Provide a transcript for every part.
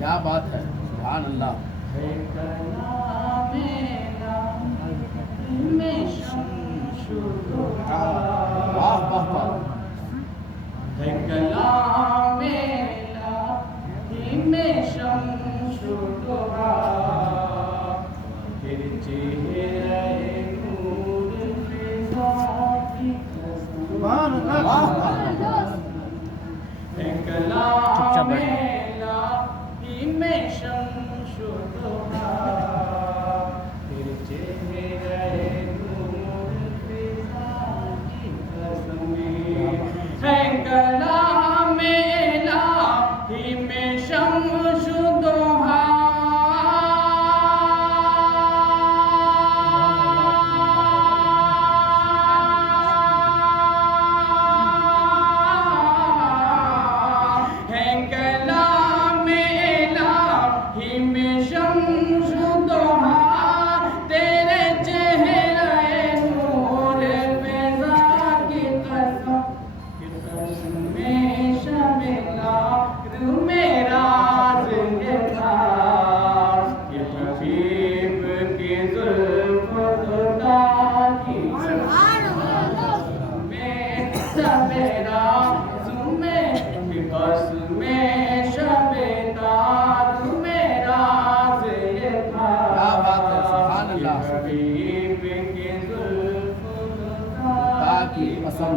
کیا بات ہے، سبحان اللہ. واہ واہ واہ.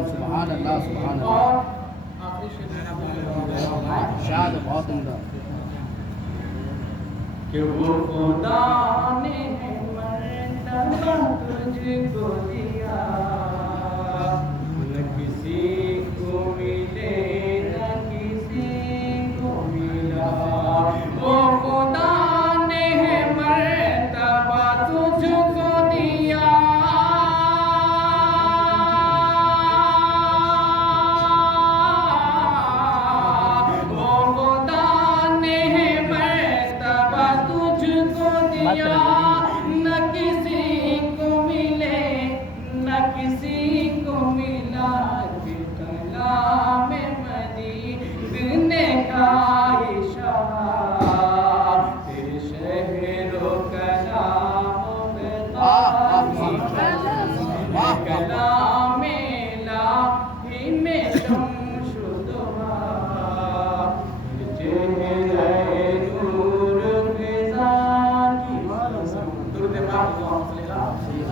سبحان اللہ سبحان اللہ. شاد بہت عمدہ. کہ وہ خدا نے مرتبہ تجھ کو دیا، نہ کسی کو ملے نہ کسی کو ملا. وہ خدا نے مرتبہ تجھ کو دیا، نہ کسی کو ملے نہ کسی کو ملا. کلام مجید نے خواہش تیرے شہر و کلام میں کلام